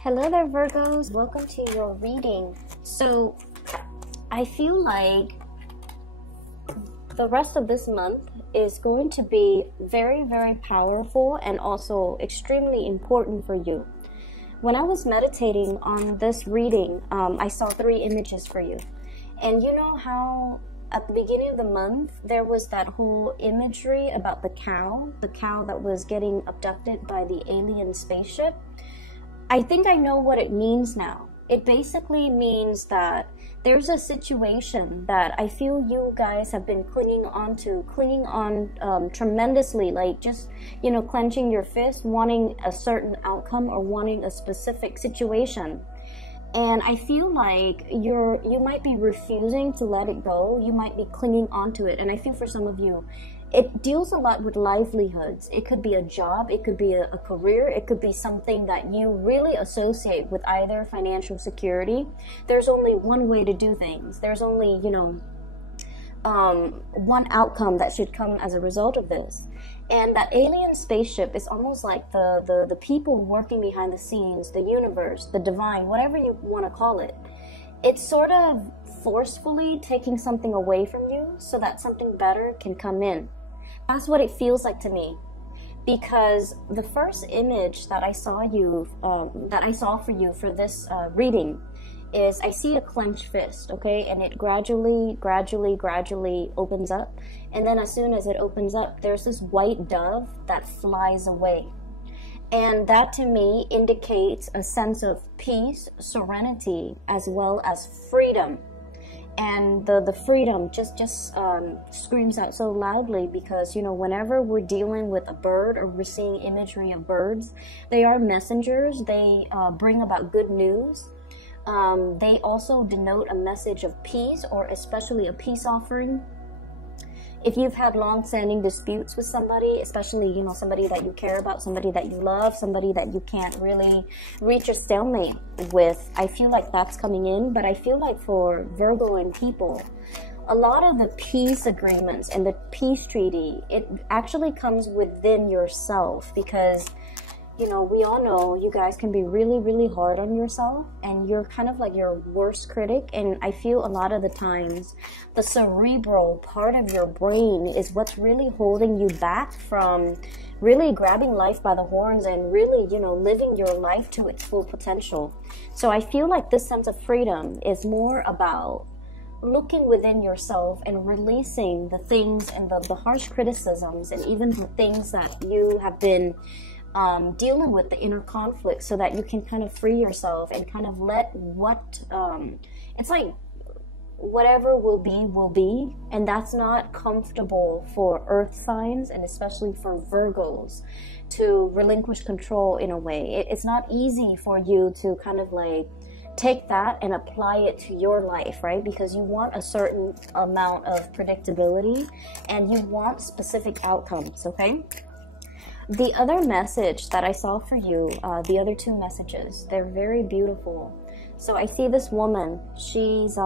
Hello there, Virgos. Welcome to your reading. So I feel like the rest of this month is going to be very, very powerful and also extremely important for you. When I was meditating on this reading, I saw 3 images for you. And you know how at the beginning of the month, there was that whole imagery about the cow that was getting abducted by the alien spaceship? I think I know what it means now. It basically means that there's a situation that I feel you guys have been clinging on tremendously, like just, you know, clenching your fist, wanting a certain outcome or wanting a specific situation. And I feel like you might be refusing to let it go. You might be clinging onto it. And I feel for some of you, it deals a lot with livelihoods. It could be a job, it could be a career, it could be something that you really associate with either financial security. There's only one way to do things. There's only, you know, one outcome that should come as a result of this. And that alien spaceship is almost like the people working behind the scenes, the universe, the divine, whatever you want to call it. It's sort of forcefully taking something away from you so that something better can come in. That's what it feels like to me, because the first image that I saw for you for this reading is I see a clenched fist, okay, and it gradually opens up, and then as soon as it opens up, there's this white dove that flies away, and that to me indicates a sense of peace, serenity, as well as freedom. And the freedom just screams out so loudly because, you know, whenever we're dealing with a bird or we're seeing imagery of birds, they are messengers. They bring about good news. They also denote a message of peace, or especially a peace offering. If you've had long-standing disputes with somebody, especially, you know, somebody that you care about, somebody that you love, somebody that you can't really reach a stalemate with, I feel like that's coming in. But I feel like for Virgo and people, a lot of the peace agreements and the peace treaty, it actually comes within yourself, because, you know, we all know you guys can be really, really hard on yourself, and you're kind of like your worst critic. And I feel a lot of the times the cerebral part of your brain is what's really holding you back from really grabbing life by the horns and really, you know, living your life to its full potential. So I feel like this sense of freedom is more about looking within yourself and releasing the things and the harsh criticisms and even the things that you have been dealing with, the inner conflict, so that you can kind of free yourself and kind of let it's like whatever will be, and that's not comfortable for earth signs, and especially for Virgos, to relinquish control in a way. It's not easy for you to kind of like take that and apply it to your life, right? Because you want a certain amount of predictability and you want specific outcomes, okay? The other message that I saw for you, the other 2 messages, they're very beautiful. So I see this woman, she's,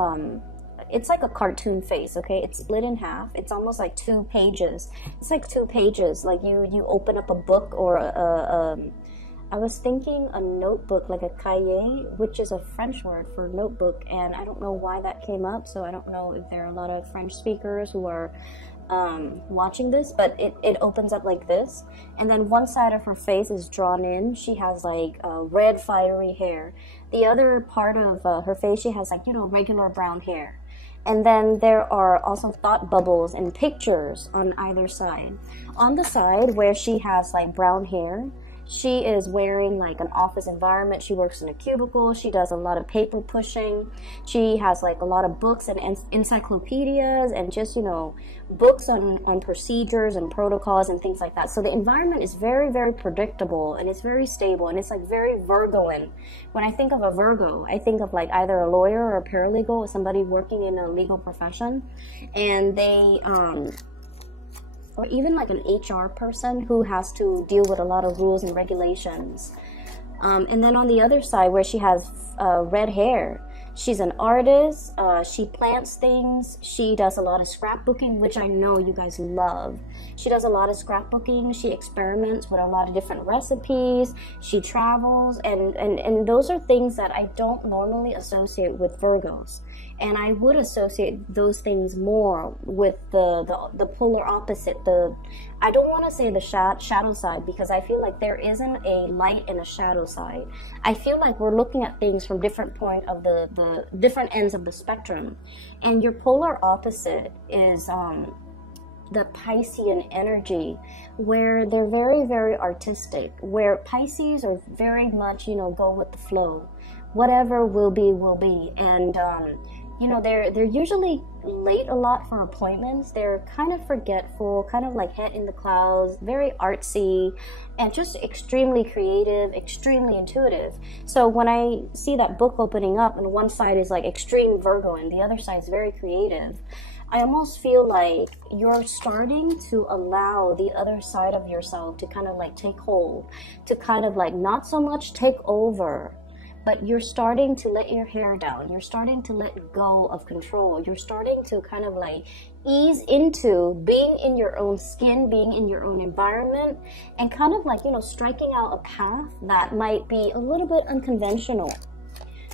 it's like a cartoon face, okay? It's split in half. It's almost like 2 pages. It's like 2 pages, like you open up a book or I was thinking a notebook, like a cahier, which is a French word for notebook, and I don't know why that came up, so I don't know if there are a lot of French speakers who are watching this, but it opens up like this, and then one side of her face is drawn in. She has like red fiery hair. The other part of her face, she has like, you know, regular brown hair. And then there are also thought bubbles and pictures on either side. On the side where she has like brown hair, she is wearing like an office environment. She works in a cubicle. She does a lot of paper pushing. She has like a lot of books and encyclopedias and just, you know, books on procedures and protocols and things like that. So the environment is very, very predictable, and it's very stable, and it's like very Virgoan. When I think of a Virgo, I think of like either a lawyer or a paralegal or somebody working in a legal profession, and they or even like an HR person who has to deal with a lot of rules and regulations. And then on the other side where she has red hair, She's an artist. She plants things. She does a lot of scrapbooking, which I know you guys love. She does a lot of scrapbooking. She experiments with a lot of different recipes. She travels, and those are things that I don't normally associate with Virgos. And I would associate those things more with the polar opposite. I don't want to say the shadow side, because I feel like there isn't a light and a shadow side. I feel like we're looking at things from different point of the different ends of the spectrum. And your polar opposite is the Piscean energy, where they're very, very artistic, where Pisces are very much, go with the flow. Whatever will be. And they're usually late a lot for appointments. They're kind of forgetful, kind of like head in the clouds, very artsy, and just extremely creative, extremely intuitive. So when I see that book opening up and one side is like extreme Virgo and the other side is very creative, I almost feel like you're starting to allow the other side of yourself to kind of like take hold, to kind of like not so much take over, but you're starting to let your hair down. You're starting to let go of control. You're starting to kind of like ease into being in your own skin, being in your own environment, and kind of like, striking out a path that might be a little bit unconventional.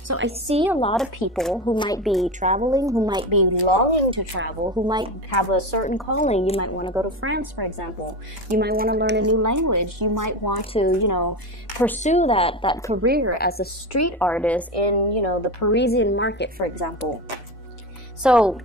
So I see a lot of people who might be traveling, who might be longing to travel, who might have a certain calling. You might want to go to France, for example. You might want to learn a new language. You might want to, pursue that career as a street artist in, the Parisian market, for example. So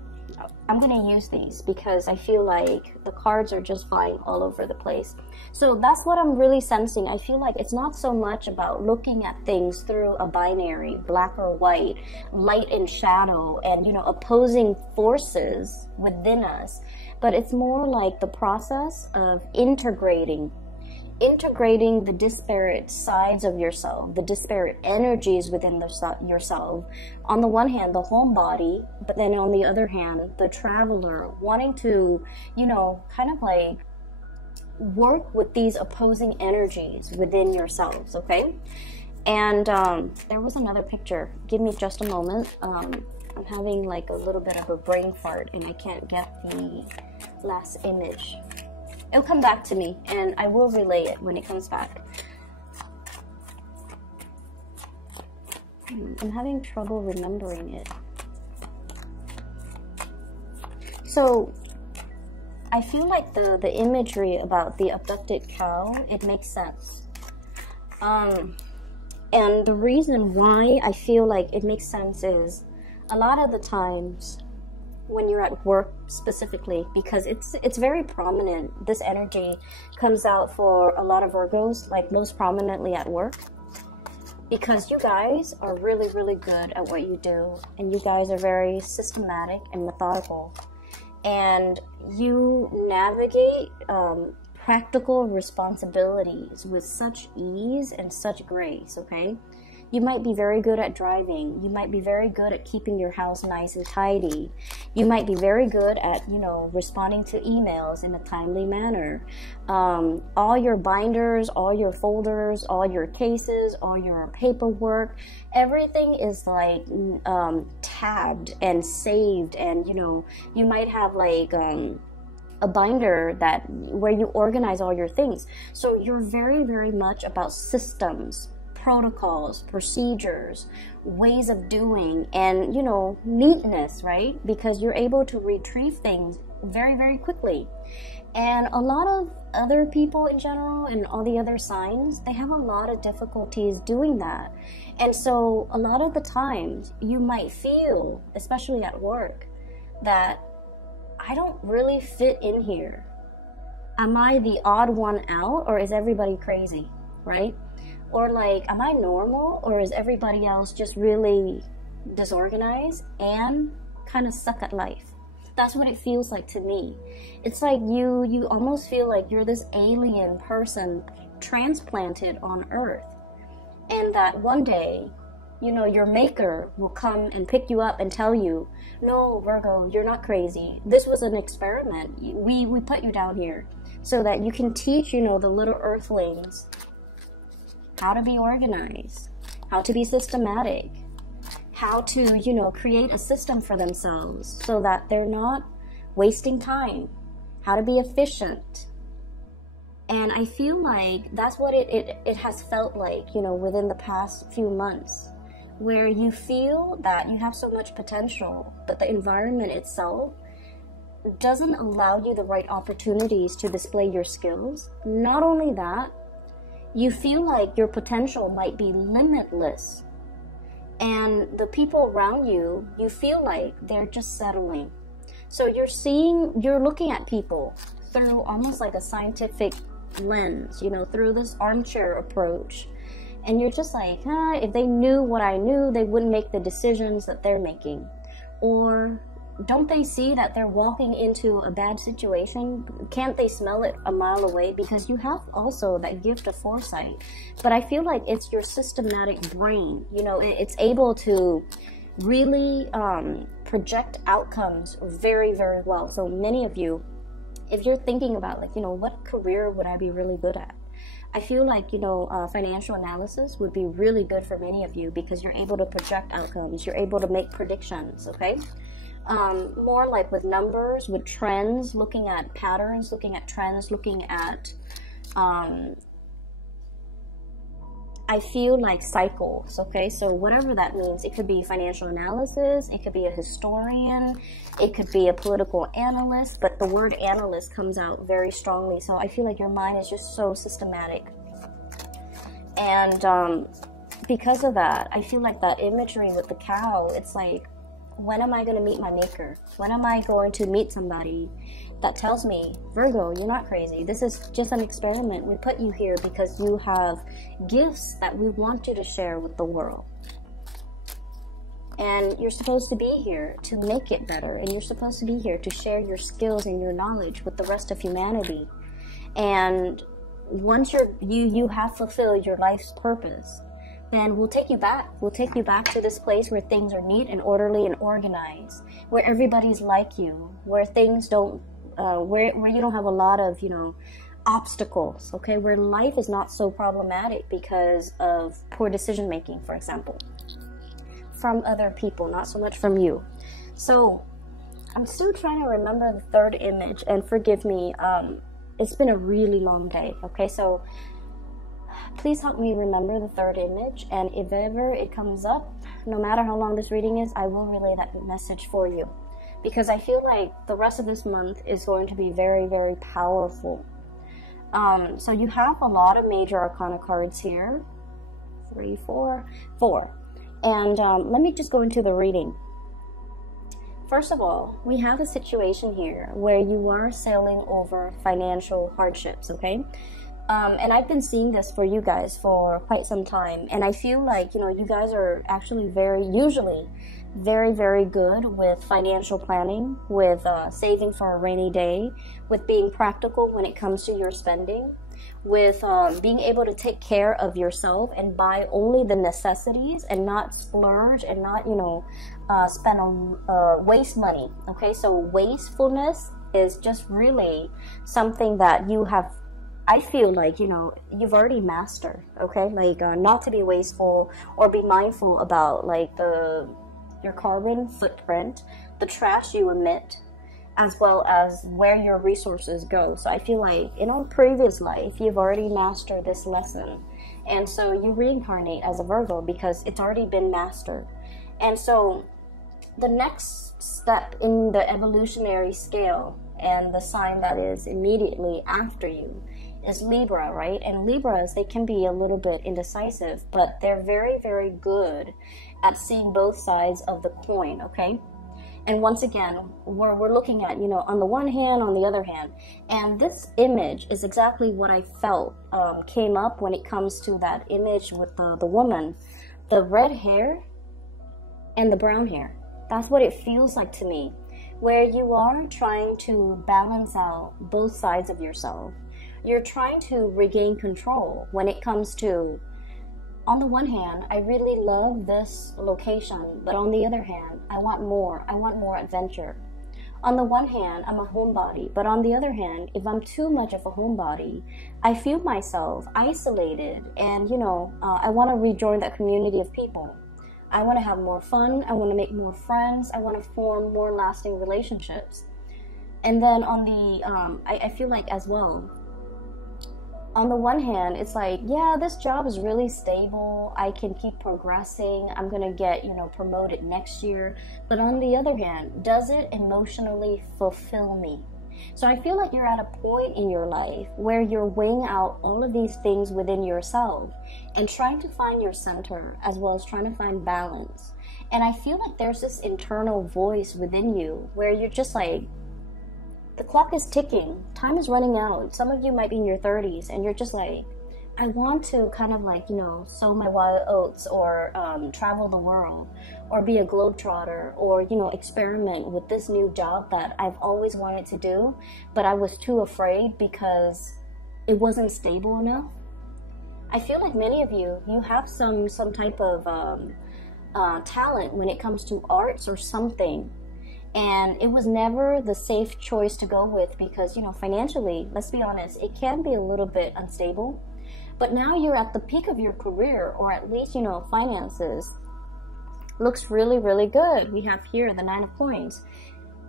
I'm going to use these because I feel like the cards are just flying all over the place. So that's what I'm really sensing. I feel like it's not so much about looking at things through a binary, black or white, light and shadow, and, opposing forces within us. But it's more like the process of integrating the disparate sides of yourself, the disparate energies within yourself. On the one hand, the homebody, but then on the other hand, the traveler, wanting to, kind of like work with these opposing energies within yourselves, okay? And there was another picture. Give me just a moment. I'm having like a little bit of a brain fart and I can't get the last image. It'll come back to me and I will relay it when it comes back. I'm having trouble remembering it. So I feel like the imagery about the abducted cow, it makes sense. And the reason why I feel like it makes sense is a lot of the times when you're at work specifically, because it's very prominent. This energy comes out for a lot of Virgos, like most prominently at work, because you guys are really, really good at what you do, and you guys are very systematic and methodical, and you navigate practical responsibilities with such ease and such grace, okay? You might be very good at driving. You might be very good at keeping your house nice and tidy. You might be very good at, responding to emails in a timely manner. All your binders, all your folders, all your cases, all your paperwork, everything is like tagged and saved. And, you might have like a binder where you organize all your things. So you're very, very much about systems, protocols, procedures, ways of doing, and neatness, right? Because you're able to retrieve things very, very quickly. And a lot of other people in general and all the other signs, they have a lot of difficulties doing that. And so a lot of the times you might feel, especially at work, that I don't really fit in here. Am I the odd one out, or is everybody crazy, right? Or like, am I normal, or is everybody else just really disorganized and kind of suck at life? That's what it feels like to me. It's like you almost feel like you're this alien person transplanted on Earth, and that one day, your maker will come and pick you up and tell you, no, Virgo, you're not crazy. This was an experiment. We put you down here so that you can teach, the little earthlings how to be organized, how to be systematic, how to, you know, create a system for themselves so that they're not wasting time, how to be efficient. And I feel like that's what it has felt like, you know, within the past few months, where you feel that you have so much potential, but the environment itself doesn't allow you the right opportunities to display your skills. Not only that, you feel like your potential might be limitless. And the people around you, you feel like they're just settling. So you're looking at people through almost like a scientific lens, you know, through this armchair approach. And you're just like, if they knew what I knew, they wouldn't make the decisions that they're making. Or don't they see that they're walking into a bad situation? Can't they smell it a mile away? Because you have also that gift of foresight. But I feel like it's your systematic brain. You know, it's able to really project outcomes very, very well. So many of you, if you're thinking about, like, you know, what career would I be really good at? I feel like, you know, financial analysis would be really good for many of you because you're able to project outcomes. You're able to make predictions, okay? More like with numbers, with trends, looking at patterns, looking at trends, looking at, I feel like cycles, okay? So whatever that means, it could be financial analysis, it could be a historian, it could be a political analyst, but the word analyst comes out very strongly. So I feel like your mind is just so systematic. And because of that, I feel like that imagery with the cow, it's like, when am I going to meet my maker? When am I going to meet somebody that tells me, Virgo, you're not crazy. This is just an experiment. We put you here because you have gifts that we want you to share with the world. And you're supposed to be here to make it better. And you're supposed to be here to share your skills and your knowledge with the rest of humanity. And once you have fulfilled your life's purpose, then we'll take you back. We'll take you back to this place where things are neat and orderly and organized, where everybody's like you, where things don't, where you don't have a lot of, you know, obstacles, okay? Where life is not so problematic because of poor decision making, for example, from other people, not so much from you. So I'm still trying to remember the third image, and forgive me, it's been a really long day, okay? So please help me remember the third image, and if ever it comes up, no matter how long this reading is, I will relay that message for you, because I feel like the rest of this month is going to be very, very powerful. So you have a lot of major arcana cards here, 3, 4, and let me just go into the reading. First of all, we have a situation here where you are sailing over financial hardships, okay? And I've been seeing this for you guys for quite some time. And I feel like, you know, you guys are actually usually very, very good with financial planning, with saving for a rainy day, with being practical when it comes to your spending, with being able to take care of yourself and buy only the necessities and not splurge and not, you know, spend on waste money. Okay, so wastefulness is just really something that you have, I feel like, you know, you've already mastered, okay? Like, not to be wasteful or be mindful about, like, your carbon footprint, the trash you emit, as well as where your resources go. So I feel like in a previous life, you've already mastered this lesson. And so you reincarnate as a Virgo because it's already been mastered. And so the next step in the evolutionary scale, and the sign that is immediately after you, is Libra, right? And Libras, they can be a little bit indecisive, but they're very, very good at seeing both sides of the coin, okay? And once again, we're looking at, you know, on the one hand, on the other hand. And this image is exactly what I felt came up when it comes to that image with the woman. The red hair and the brown hair. That's what it feels like to me. Where you are trying to balance out both sides of yourself. You're trying to regain control when it comes to, on the one hand, I really love this location, but on the other hand, I want more. I want more adventure. On the one hand, I'm a homebody, but on the other hand, if I'm too much of a homebody, I feel myself isolated, and, you know, I want to rejoin that community of people. I want to have more fun. I want to make more friends. I want to form more lasting relationships. And then on the, I feel like as well, on the one hand, it's like, yeah, this job is really stable. I can keep progressing. I'm going to get, promoted next year. But on the other hand, does it emotionally fulfill me? So I feel like you're at a point in your life where you're weighing out all of these things within yourself and trying to find your center, as well as trying to find balance. And I feel like there's this internal voice within you where you're just like, the clock is ticking, time is running out. Some of you might be in your 30s and you're just like, I want to kind of like, sow my wild oats, or travel the world, or be a globetrotter, or, experiment with this new job that I've always wanted to do, but I was too afraid because it wasn't stable enough. I feel like many of you have some type of talent when it comes to arts or something. And it was never the safe choice to go with because, financially, let's be honest, it can be a little bit unstable. But now you're at the peak of your career, or at least, finances. Looks really, really good. We have here the 9 of Coins.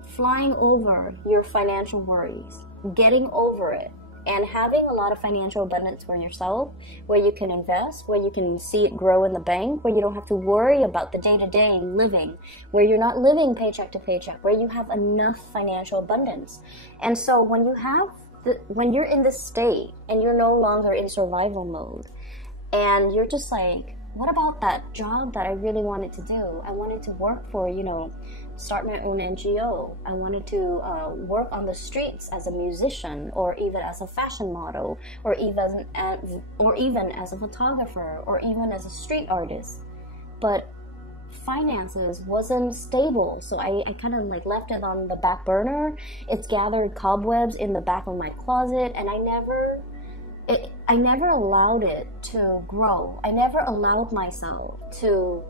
Flying over your financial worries, getting over it, and having a lot of financial abundance for yourself, where you can invest, where you can see it grow in the bank, where you don't have to worry about the day-to-day living, where you're not living paycheck to paycheck, where you have enough financial abundance. And so when you're in this state and you're no longer in survival mode, and you're just like, what about that job that I really wanted to do? I wanted to work for, start my own NGO. I wanted to work on the streets as a musician, or even as a fashion model, or even as a photographer, or even as a street artist. But finances wasn't stable, so I kind of like left it on the back burner. It's gathered cobwebs in the back of my closet, and I never allowed it to grow. I never allowed myself to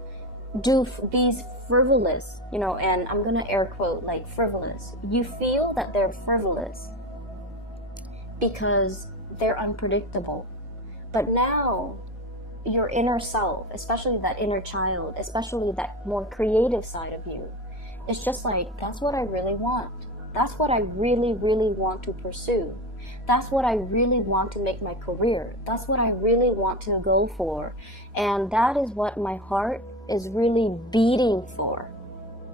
do these frivolous, and I'm gonna air quote like frivolous. You feel that they're frivolous because they're unpredictable. But now your inner self, especially that inner child, especially that more creative side of you, it's just like, that's what I really want. That's what I really, really want to pursue. That's what I really want to make my career. That's what I really want to go for. And that is what my heart is really beating for.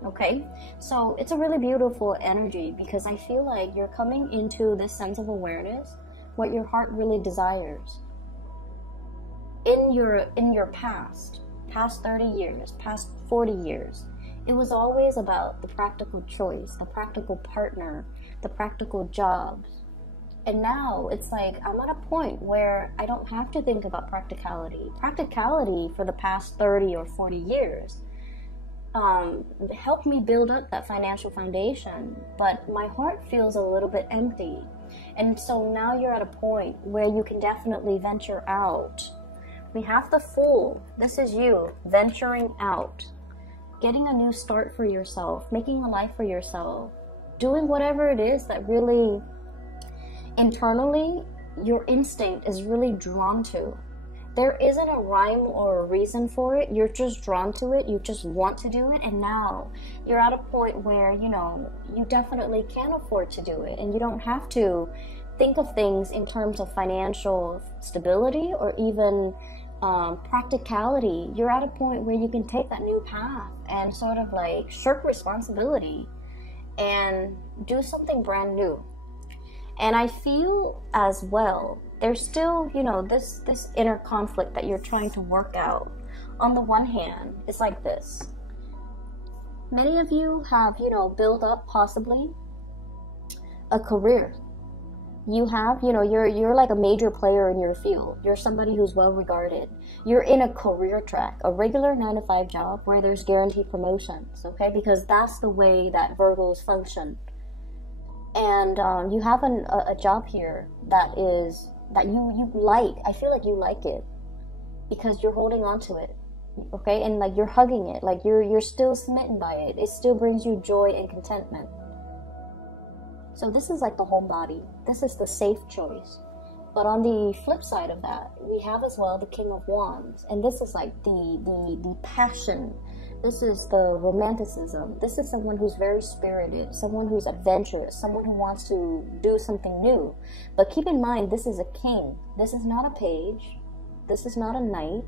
Okay? So it's a really beautiful energy, because I feel like you're coming into this sense of awareness, what your heart really desires. In your past 30 years, past 40 years, it was always about the practical choice, the practical partner, the practical jobs. And now it's like, I'm at a point where I don't have to think about practicality. Practicality for the past 30 or 40 years helped me build up that financial foundation, but my heart feels a little bit empty. And so now you're at a point where you can definitely venture out. We have the Fool. This is you venturing out, getting a new start for yourself, making a life for yourself, doing whatever it is that really internally your instinct is really drawn to. There isn't a rhyme or a reason for it. You're just drawn to it. You just want to do it. And now you're at a point where, you definitely can afford to do it. And you don't have to think of things in terms of financial stability or even practicality. You're at a point where you can take that new path and sort of like shirk responsibility and do something brand new. And I feel as well, there's still, this inner conflict that you're trying to work out. On the one hand, it's like this. Many of you have, built up possibly a career. You have, you're like a major player in your field. You're somebody who's well regarded. You're in a career track, a regular 9-to-5 job where there's guaranteed promotions, okay? Because that's the way that Virgos function. And you have a job here that you like. I feel like you like it because you're holding on to it, okay? And like you're hugging it, like you're still smitten by it. It still brings you joy and contentment. So this is like the homebody. This is the safe choice. But on the flip side of that, we have as well the King of Wands. And this is like the passion. This is the romanticism. This is someone who's very spirited, someone who's adventurous, someone who wants to do something new. But keep in mind, this is a king. This is not a page. This is not a knight.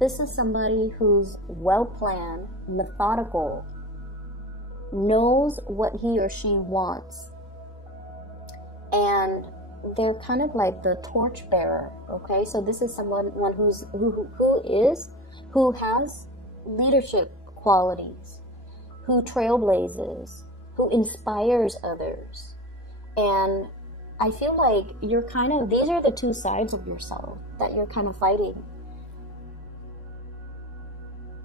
This is somebody who's well-planned, methodical, knows what he or she wants. And they're kind of like the torchbearer, okay? So this is someone who has leadership qualities, who trailblazes, who inspires others. And I feel like these are the two sides of yourself that you're kind of fighting.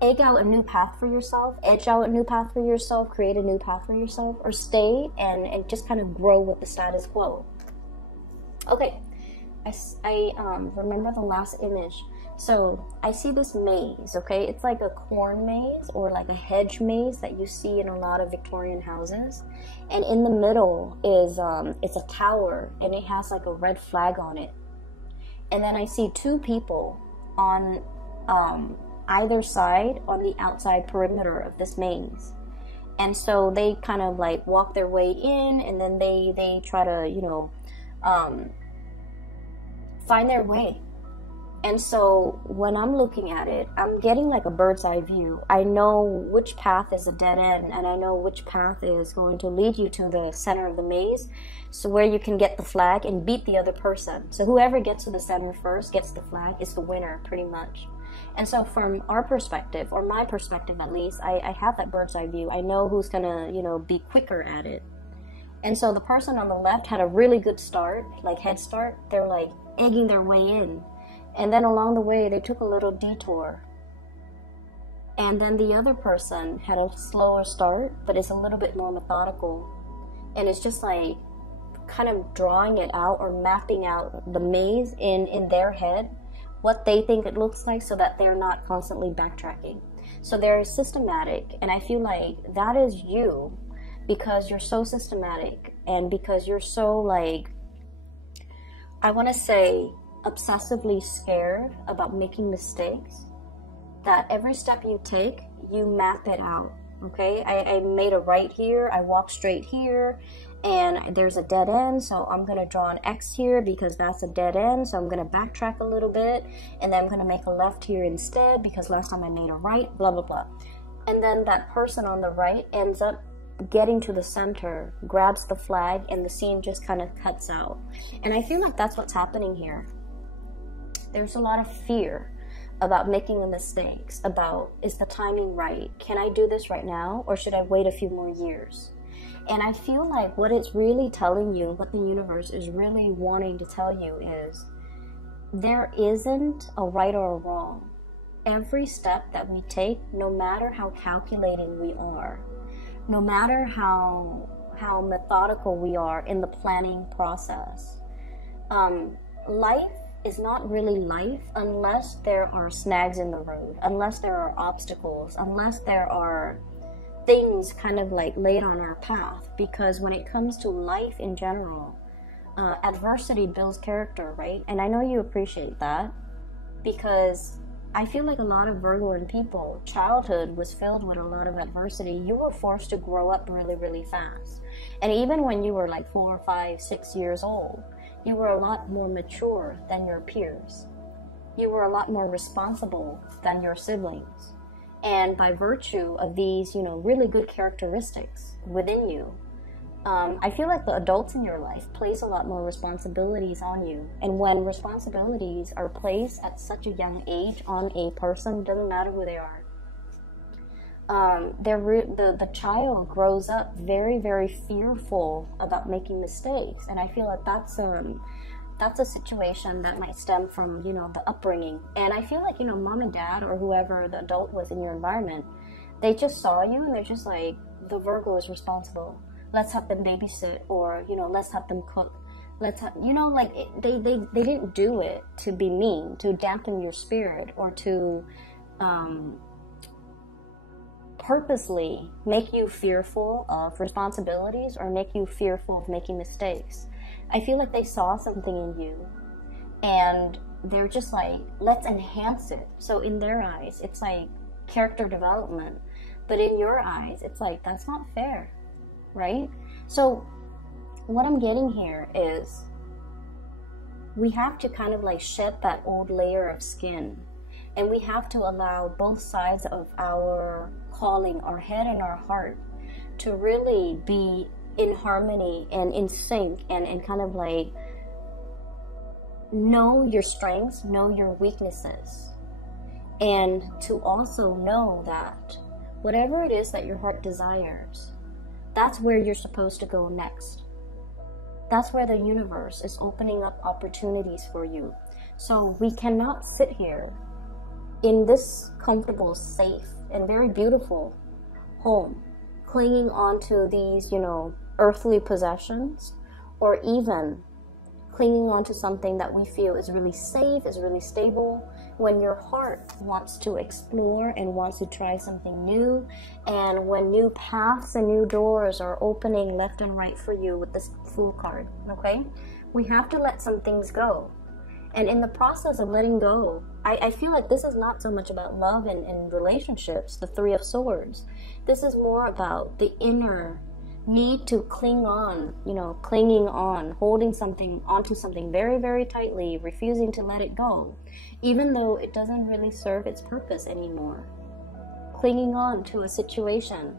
Egg out a new path for yourself, edge out a new path for yourself, create a new path for yourself, or stay and just kind of grow with the status quo. Okay, I remember the last image. So I see this maze, okay? It's like a corn maze or like a hedge maze that you see in a lot of Victorian houses. And in the middle is, it's a tower and it has like a red flag on it. And then I see two people on either side on the outside perimeter of this maze. And so they kind of like walk their way in and then they try to, find their way. And so when I'm looking at it, I'm getting like a bird's eye view. I know which path is a dead end and I know which path is going to lead you to the center of the maze, so where you can get the flag and beat the other person. So whoever gets to the center first gets the flag is the winner, pretty much. And so from our perspective, or my perspective at least, I have that bird's eye view. I know who's gonna, be quicker at it. And so the person on the left had a really good start, like head start. They're like egging their way in. And then along the way, they took a little detour. And then the other person had a slower start, but it's a little bit more methodical. And it's just like kind of drawing it out or mapping out the maze in their head, what they think it looks like, so that they're not constantly backtracking. So they're systematic, and I feel like that is you, because you're so systematic and because you're so like, I want to say, obsessively scared about making mistakes, that every step you take, you map it out. Okay, I made a right here, I walked straight here, and there's a dead end, so I'm going to draw an X here because that's a dead end, so I'm going to backtrack a little bit, and then I'm going to make a left here instead because last time I made a right, blah, blah, blah. And then that person on the right ends up getting to the center, grabs the flag, and the scene just kind of cuts out. And I feel like that's what's happening here. There's a lot of fear about making the mistakes, about, is the timing right? Can I do this right now, or should I wait a few more years? And I feel like what it's really telling you, what the universe is really wanting to tell you is, there isn't a right or a wrong. Every step that we take, no matter how calculating we are, no matter how methodical we are in the planning process, life is not really life unless there are snags in the road, unless there are obstacles, unless there are things kind of like laid on our path. Because when it comes to life in general, adversity builds character, right? And I know you appreciate that, because I feel like a lot of Virgoan people, childhood was filled with a lot of adversity. You were forced to grow up really, really fast. And even when you were like 4, 5, 6 years old, you were a lot more mature than your peers. You were a lot more responsible than your siblings. And by virtue of these, really good characteristics within you, I feel like the adults in your life place a lot more responsibilities on you. And when responsibilities are placed at such a young age on a person, doesn't matter who they are, the child grows up very, very fearful about making mistakes. And I feel like that's a situation that might stem from, the upbringing. And I feel like, mom and dad or whoever the adult was in your environment, they just saw you and they're just like, the Virgo is responsible. Let's have them babysit, or, let's have them cook. Let's have, they didn't do it to be mean, to dampen your spirit, or to purposely make you fearful of responsibilities or make you fearful of making mistakes. I feel like they saw something in you, and they're just like, let's enhance it. So in their eyes, it's like character development, but in your eyes, it's like, that's not fair, right? So what I'm getting here is we have to kind of like shed that old layer of skin, and we have to allow both sides of our calling, our head and our heart, to really be in harmony and in sync, and kind of like know your strengths, know your weaknesses, and to also know that whatever it is that your heart desires, that's where you're supposed to go next. That's where the universe is opening up opportunities for you. So we cannot sit here in this comfortable, safe, and very beautiful home, clinging on to these, earthly possessions, or even clinging on to something that we feel is really safe, is really stable, when your heart wants to explore and wants to try something new, and when new paths and new doors are opening left and right for you with this Fool card, okay? We have to let some things go. And in the process of letting go, I feel like this is not so much about love and relationships, the Three of Swords. This is more about the inner need to cling on, clinging on, holding something onto something very, very tightly, refusing to let it go, even though it doesn't really serve its purpose anymore. Clinging on to a situation,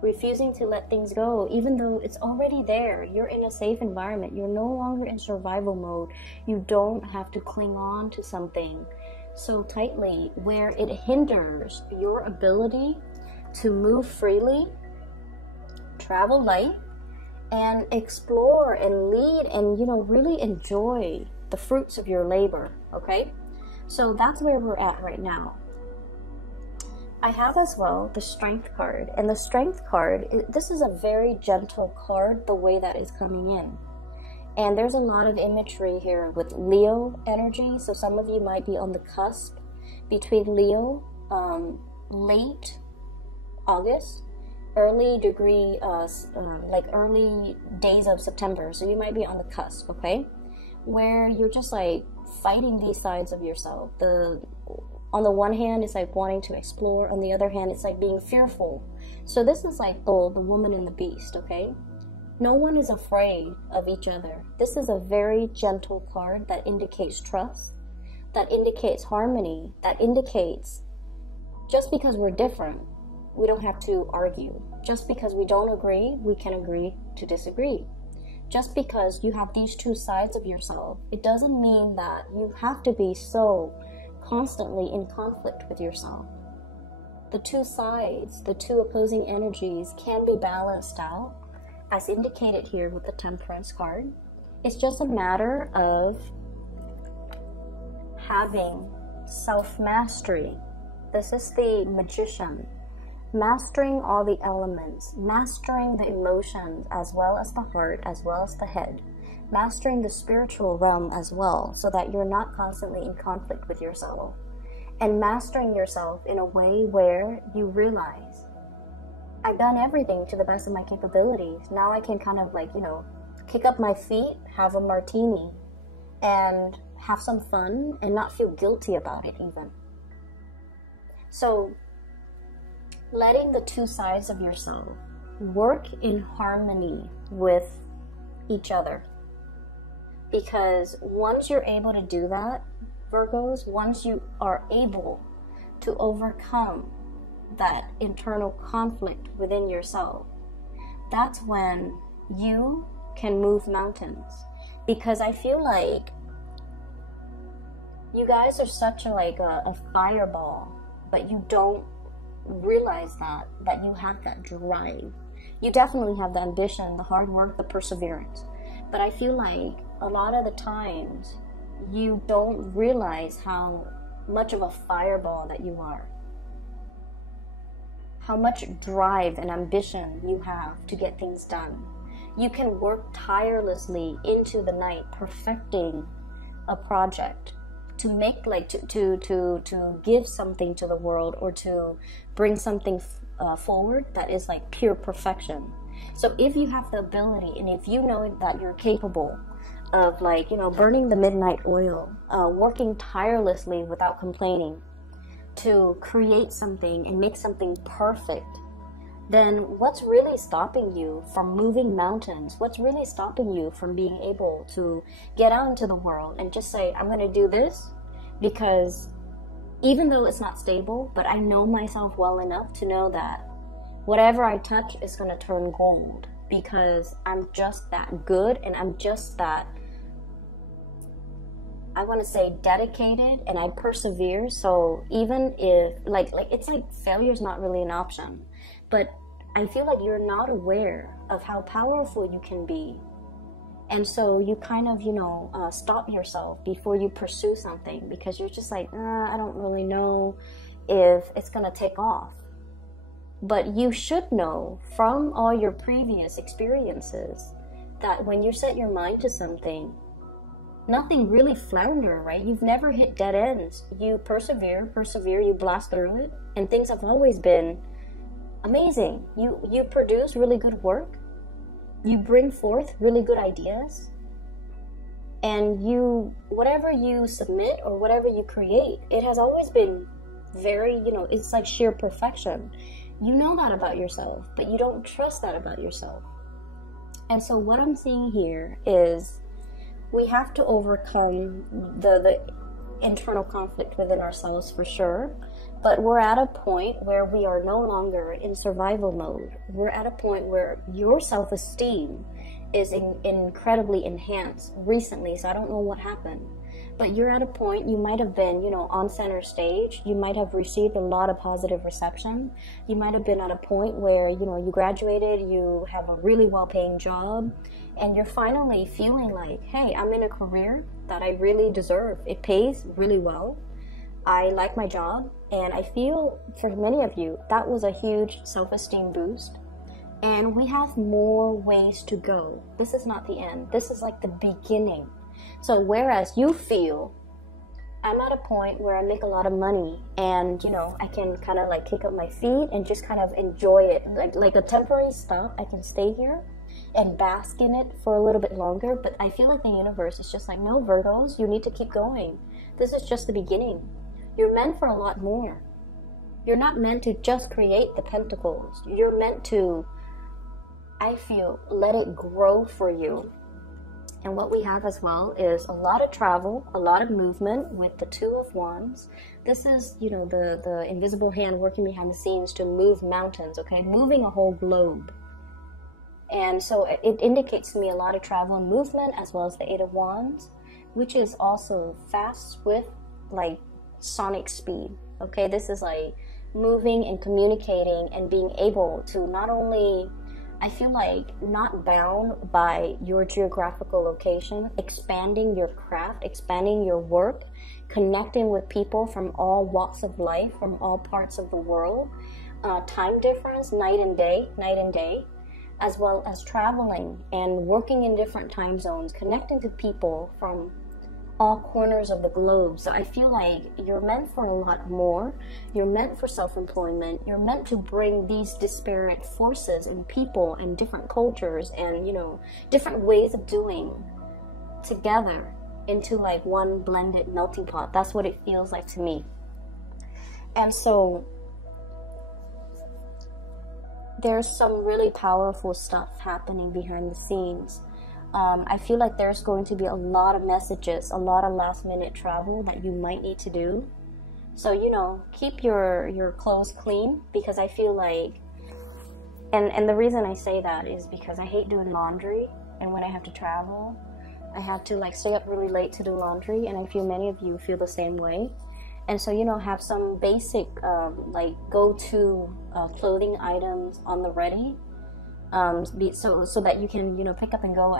refusing to let things go, even though it's already there. You're in a safe environment. You're no longer in survival mode. You don't have to cling on to something so tightly where it hinders your ability to move freely, travel light, and explore and lead and, really enjoy the fruits of your labor, okay? So that's where we're at right now. I have as well the Strength card, and the Strength card, this is a very gentle card the way that is coming in. And there's a lot of imagery here with Leo energy, so some of you might be on the cusp between Leo, late August, early days of September, so you might be on the cusp, okay? Where you're just like fighting these sides of yourself. On the one hand, it's like wanting to explore. On the other hand, it's like being fearful. So this is like the woman and the beast, okay? No one is afraid of each other. This is a very gentle card that indicates trust, that indicates harmony, that indicates just because we're different, we don't have to argue. Just because we don't agree, we can agree to disagree. Just because you have these two sides of yourself, it doesn't mean that you have to be so constantly in conflict with yourself. The two sides, the two opposing energies can be balanced out, as indicated here with the Temperance card. It's just a matter of having self-mastery. This is the Magician. Mastering all the elements, mastering the emotions as well as the heart, as well as the head. Mastering the spiritual realm as well, so that you're not constantly in conflict with yourself. And mastering yourself in a way where you realize, I've done everything to the best of my capabilities. Now I can kind of like, kick up my feet, have a martini, and have some fun and not feel guilty about it even. So, letting the two sides of yourself work in harmony with each other. Because once you're able to do that, Virgos, once you are able to overcome that internal conflict within yourself, that's when you can move mountains. Because I feel like you guys are such a fireball, but you don't realize that you have that drive. You definitely have the ambition, the hard work, the perseverance. But I feel like a lot of the times you don't realize how much of a fireball that you are. How much drive and ambition you have to get things done. You can work tirelessly into the night perfecting a project to make to give something to the world, or to bring something forward that is like pure perfection. So if you have the ability, and if you know that you're capable of like, you know, burning the midnight oil, working tirelessly without complaining to create something and make something perfect, then what's really stopping you from moving mountains? What's really stopping you from being able to get out into the world and just say, I'm going to do this because even though it's not stable, but I know myself well enough to know that whatever I touch is going to turn gold, because I'm just that good and I'm just that, I want to say, dedicated, and I persevere. So even if like it's like failure's not really an option, but I feel like you're not aware of how powerful you can be. And so you kind of, you know, stop yourself before you pursue something because you're just like, I don't really know if it's going to take off. But you should know from all your previous experiences that when you set your mind to something, nothing really flounder, right? You've never hit dead ends. You persevere, you blast through it, and things have always been amazing. You produce really good work. You bring forth really good ideas. And whatever you submit or whatever you create, it has always been very, you know, it's like sheer perfection. You know that about yourself, but you don't trust that about yourself. And so what I'm seeing here is we have to overcome the internal conflict within ourselves for sure, but we're at a point where we are no longer in survival mode. We're at a point where your self-esteem is incredibly enhanced recently, so I don't know what happened. But you're at a point, you might have been, you know, on center stage. You might have received a lot of positive reception. You might have been at a point where, you know, you graduated, you have a really well-paying job, and you're finally feeling like, hey, I'm in a career that I really deserve. It pays really well. I like my job, and I feel for many of you, that was a huge self-esteem boost. And we have more ways to go. This is not the end. This is like the beginning. So whereas you feel, I'm at a point where I make a lot of money and, you know, I can kind of like kick up my feet and just kind of enjoy it. Like a temporary stop, I can stay here and bask in it for a little bit longer. But I feel like the universe is just like, no, Virgos, you need to keep going. This is just the beginning. You're meant for a lot more. You're not meant to just create the pentacles. You're meant to, I feel, let it grow for you. And what we have as well is a lot of travel, a lot of movement with the Two of Wands. This is, you know, the invisible hand working behind the scenes to move mountains, okay? Moving a whole globe. And so it indicates to me a lot of travel and movement, as well as the Eight of Wands, which is also fast, swift, like sonic speed, okay? This is like moving and communicating and being able to not only, I feel like, not bound by your geographical location, expanding your craft, expanding your work, connecting with people from all walks of life, from all parts of the world, time difference, night and day, as well as traveling and working in different time zones, connecting to people from all corners of the globe. So I feel like you're meant for a lot more. You're meant for self-employment. You're meant to bring these disparate forces and people and different cultures and, you know, different ways of doing together into like one blended melting pot. That's what it feels like to me. And so there's some really powerful stuff happening behind the scenes. I feel like there's going to be a lot of messages, a lot of last minute travel that you might need to do. So, you know, keep your clothes clean, because I feel like, and the reason I say that is because I hate doing laundry, and when I have to travel, I have to like stay up really late to do laundry, and I feel many of you feel the same way. And so, you know, have some basic like go-to clothing items on the ready, so that you can, you know, pick up and go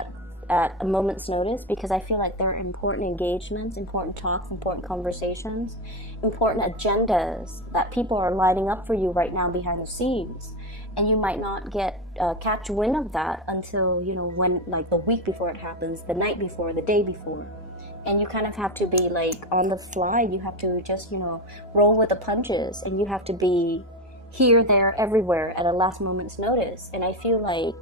at a moment's notice, because I feel like there are important engagements, important talks, important conversations, important agendas that people are lining up for you right now behind the scenes, and you might not get catch wind of that until, you know, when, like the week before it happens, the night before, the day before. And you kind of have to be like on the fly. You have to just, you know, roll with the punches, and you have to be here, there, everywhere at a last moment's notice. And I feel like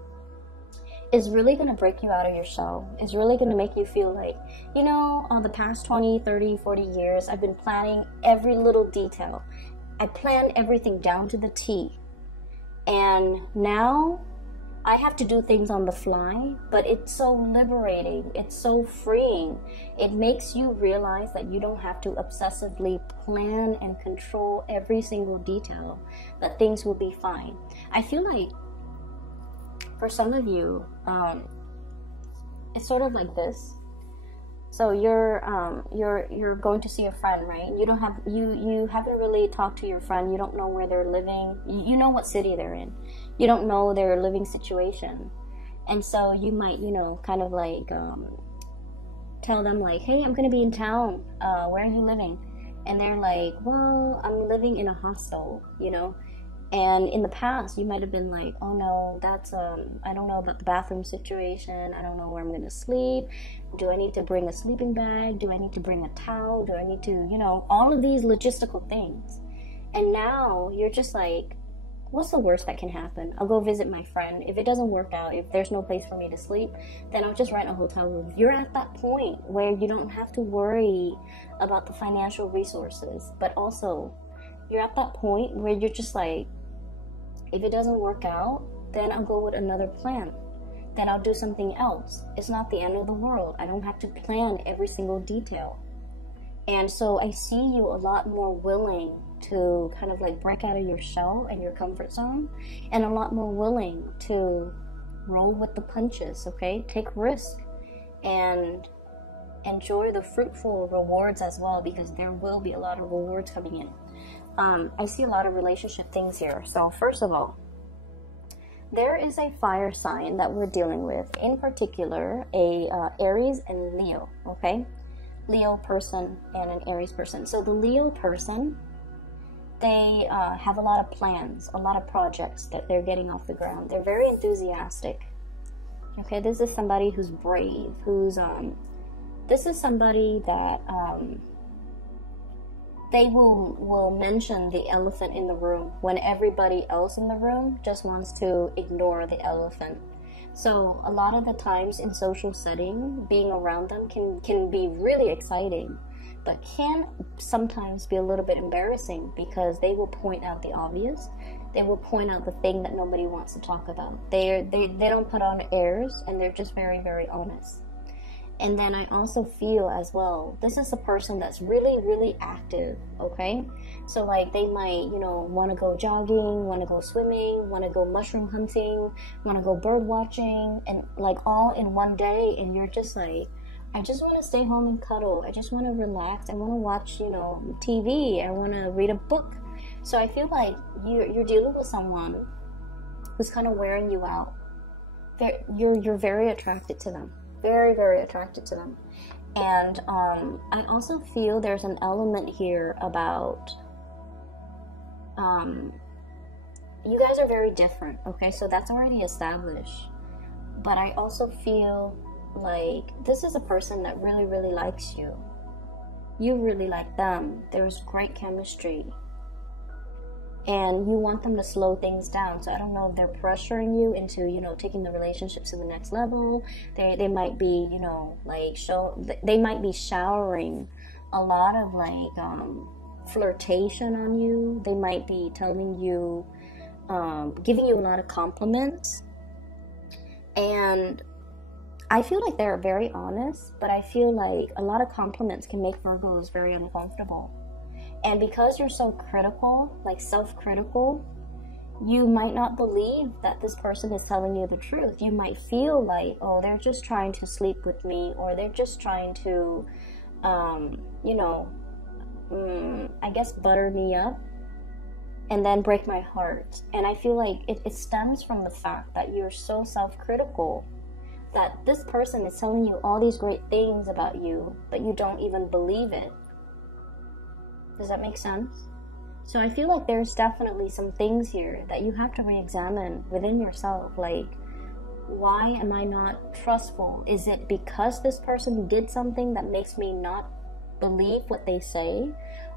is really going to break you out of your shell. It's really going to make you feel like, you know, on the past 20, 30, 40 years, I've been planning every little detail. I planned everything down to the T. And now I have to do things on the fly, but it's so liberating. It's so freeing. It makes you realize that you don't have to obsessively plan and control every single detail, that things will be fine. I feel like for some of you, it's sort of like this. So you're going to see a friend, right? You haven't really talked to your friend. You don't know where they're living. You know what city they're in. You don't know their living situation, and so you might, you know, kind of like tell them like, hey, I'm gonna be in town. Where are you living? And they're like, well, I'm living in a hostel, you know. And in the past, you might have been like, oh no, that's, I don't know about the bathroom situation. I don't know where I'm going to sleep. Do I need to bring a sleeping bag? Do I need to bring a towel? Do I need to, you know, all of these logistical things. And now you're just like, what's the worst that can happen? I'll go visit my friend. If it doesn't work out, if there's no place for me to sleep, then I'll just rent a hotel room. You're at that point where you don't have to worry about the financial resources, but also you're at that point where you're just like, if it doesn't work out, then I'll go with another plan. Then I'll do something else. It's not the end of the world. I don't have to plan every single detail. And so I see you a lot more willing to kind of like break out of your shell and your comfort zone, and a lot more willing to roll with the punches, okay? Take risk and enjoy the fruitful rewards as well, because there will be a lot of rewards coming in. I see a lot of relationship things here. So first of all, there is a fire sign that we're dealing with, in particular a Aries and Leo, okay? Leo person and an Aries person. So the Leo person, they have a lot of plans, a lot of projects that they're getting off the ground. They're very enthusiastic, okay? This is somebody who's brave, who's this is somebody that they will mention the elephant in the room when everybody else in the room just wants to ignore the elephant. So a lot of the times in social setting, being around them can be really exciting, but can sometimes be a little bit embarrassing, because they will point out the obvious. They will point out the thing that nobody wants to talk about. They don't put on airs, and they're just very, very honest. And then I also feel as well, this is a person that's really, really active, okay? So like they might, you know, want to go jogging, want to go swimming, want to go mushroom hunting, want to go bird watching, and like all in one day. And you're just like, I just want to stay home and cuddle. I just want to relax. I want to watch, you know, TV. I want to read a book. So I feel like you're dealing with someone who's kind of wearing you out. You're very attracted to them. Very, very attracted to them. And I also feel there's an element here about you guys are very different, okay? So that's already established. But I also feel like this is a person that really, really likes you. You really like them. There's great chemistry. And you want them to slow things down. So I don't know if they're pressuring you into, you know, taking the relationships to the next level. They might be, you know, like they might be showering a lot of like flirtation on you. They might be telling you, giving you a lot of compliments. And I feel like they're very honest, but I feel like a lot of compliments can make Virgos very uncomfortable. And because you're so critical, like self-critical, you might not believe that this person is telling you the truth. You might feel like, oh, they're just trying to sleep with me, or they're just trying to, you know, I guess butter me up and then break my heart. And I feel like it stems from the fact that you're so self-critical that this person is telling you all these great things about you, but you don't even believe it. Does that make sense? So I feel like there's definitely some things here that you have to re-examine within yourself. Like, why am I not trustful? Is it because this person did something that makes me not believe what they say?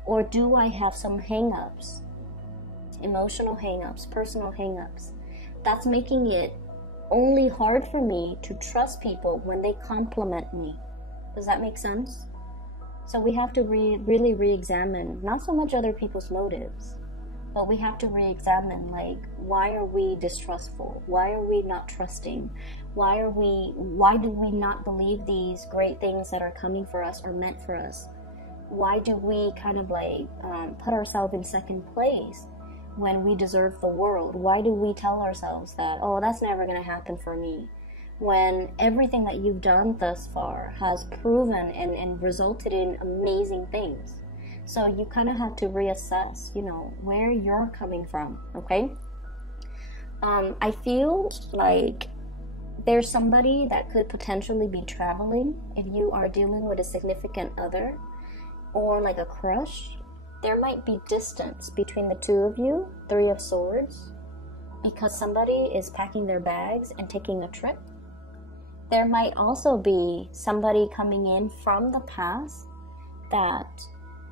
Or do I have some hang-ups? Emotional hang-ups, personal hang-ups. That's making it only hard for me to trust people when they compliment me. Does that make sense? So we have to really re-examine, not so much other people's motives, but we have to re-examine, like, why are we distrustful? Why are we not trusting? Why do we not believe these great things that are coming for us are meant for us? Why do we kind of like put ourselves in second place when we deserve the world? Why do we tell ourselves that, oh, that's never going to happen for me, when everything that you've done thus far has proven and resulted in amazing things? So you kind of have to reassess, you know, where you're coming from, okay? I feel like there's somebody that could potentially be traveling if you are dealing with a significant other or like a crush. There might be distance between the two of you, Three of Swords, because somebody is packing their bags and taking a trip. There might also be somebody coming in from the past that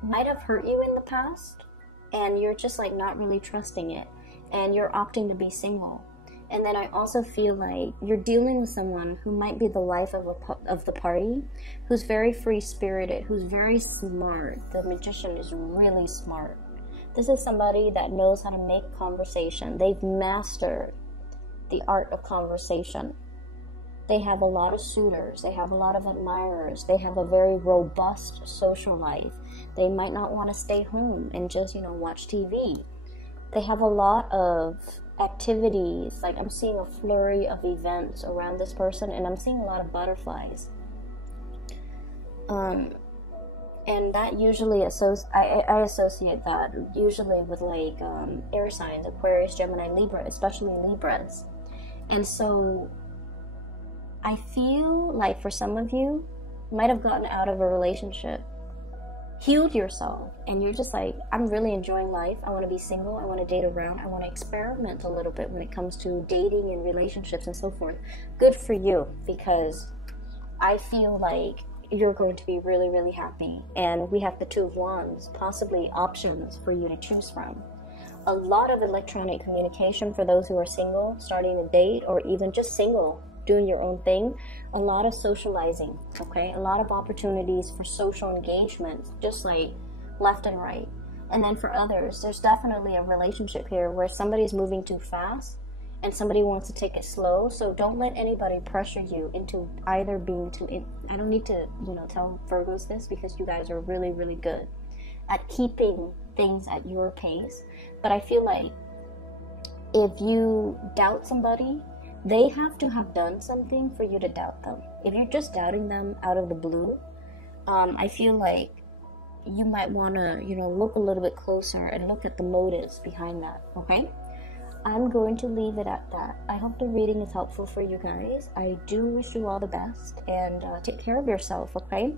might have hurt you in the past, and you're just like not really trusting it, and you're opting to be single. And then I also feel like you're dealing with someone who might be the life of the party, who's very free-spirited, who's very smart. The Magician is really smart. This is somebody that knows how to make conversation. They've mastered the art of conversation. They have a lot of suitors. They have a lot of admirers. They have a very robust social life. They might not want to stay home and just, you know, watch TV. They have a lot of activities. Like, I'm seeing a flurry of events around this person, and I'm seeing a lot of butterflies. And that usually I associate that usually with like air signs, Aquarius, Gemini, Libra, especially Libras. And so I feel like for some of you might have gotten out of a relationship, healed yourself, and you're just like, I'm really enjoying life. I want to be single. I want to date around. I want to experiment a little bit when it comes to dating and relationships and so forth. Good for you, because I feel like you're going to be really, really happy. And we have the Two of Wands, possibly options for you to choose from. A lot of electronic communication for those who are single, starting a date, or even just single, doing your own thing. A lot of socializing, okay? A lot of opportunities for social engagement, just like left and right. And then for others, there's definitely a relationship here where somebody's moving too fast and somebody wants to take it slow. So don't let anybody pressure you into either being too... I don't need to, you know, tell Virgos this, because you guys are really, really good at keeping things at your pace. But I feel like if you doubt somebody, they have to have done something for you to doubt them. If you're just doubting them out of the blue, I feel like you might want to, you know, look a little bit closer and look at the motives behind that, okay? I'm going to leave it at that. I hope the reading is helpful for you guys. I do wish you all the best, and take care of yourself, okay?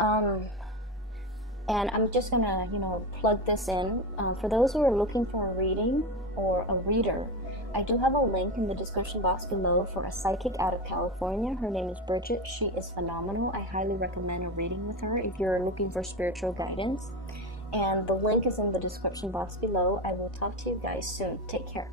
And I'm just gonna, you know, plug this in. For those who are looking for a reading or a reader, I do have a link in the description box below for a psychic out of California. Her name is Bridget. She is phenomenal. I highly recommend a reading with her if you're looking for spiritual guidance. And the link is in the description box below. I will talk to you guys soon. Take care.